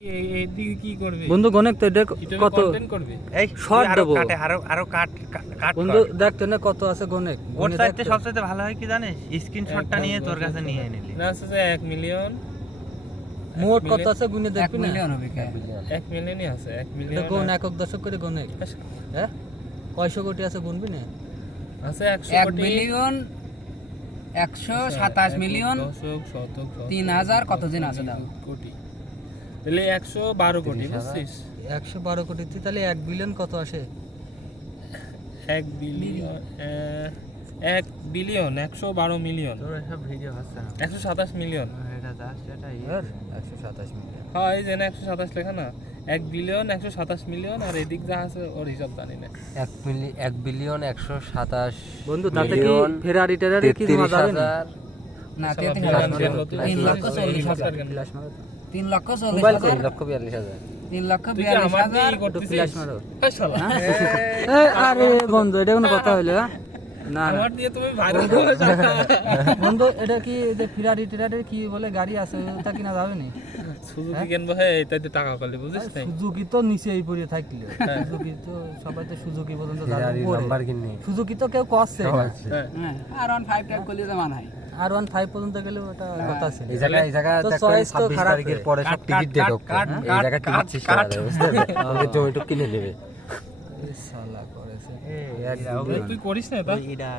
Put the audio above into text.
এইদিকে কি করবে বন্ধু গণেক তো এটা কত কন্টেন্ট করবে এই শর্ট আরো দেবো কাটে আরো কাট কাট বন্ধু দেখ তো না কত আছে গণেক ওর চাইতে সবচেয়ে ভালো হয় কি জানিস স্ক্রিনশটটা নিয়ে তোর কাছে নিয়ে নিলি না আছে যে 1 মিলিয়ন মোট কত আছে গুনে দেখবি না মিলিয়ন হবে কে 1 মিলিয়নই আছে 1 এটা মিলিয়ন গুণ একক দশক করে গণেক হ্যাঁ কয়শো কোটি আছে গুনবি না আছে 100 1 কোটি বিলিয়ন 127 মিলিয়ন দশক শতক 3000 কত দিন আছে দাও কোটি তাহলে 112 কোটি বুঝছিস 112 কোটি তাহলে 1 বিলিয়ন কত আসে 1 বিলিয়ন 1 বিলিয়ন 112 মিলিয়ন তোর সব ভিডিও হচ্ছে না 127 মিলিয়ন এটা জাস্ট এটা 127 মিলিয়ন হ্যাঁ এই যে না 127 লেখা না 1 বিলিয়ন 127 মিলিয়ন আর এদিক যা আছে ওর হিসাব জানি না 1 বিলিয়ন 127 বন্ধু তাতে কি ফেরারি টেরারি কি মজা হবে না না কে তিন লক্ষ 40 মোবাইল কই 3 লক্ষ 42 একটু ফ্ল্যাশ মারো এই শালা আরে বন্ধু এটা কোনো কথা হইলো না না আমার দিয়ে তুমি ভাইরাল হয়ে যাবে বন্ধু এটা কি যে ফেরারি টেরারি কি বলে গাড়ি আছে ওটা কিনা যাবে না সুজুকি কিনবো হে এটাতে টাকা পালে বুঝিস নাই সুজুকি তো নিচেই পড়ে থাকলো সুজুকি তো সবাই তো সুজুকি পর্যন্ত যাবে নাম্বার কিনে সুজুকি তো কেউ করছে হ্যাঁ আর 15 টাকা করলে তো মানায় আর 15 পর্যন্ত গেলেও এটা কথা ছিল এই জায়গা তো চয়েস তো খারাপ তারিখের পরে সব টিকিট ডেট এই জায়গা টিকিট সিস্টেম আছে বুঝতে পারছিস জমিটুক কিনে নেবে শালা করেছে তুই করিস না এটা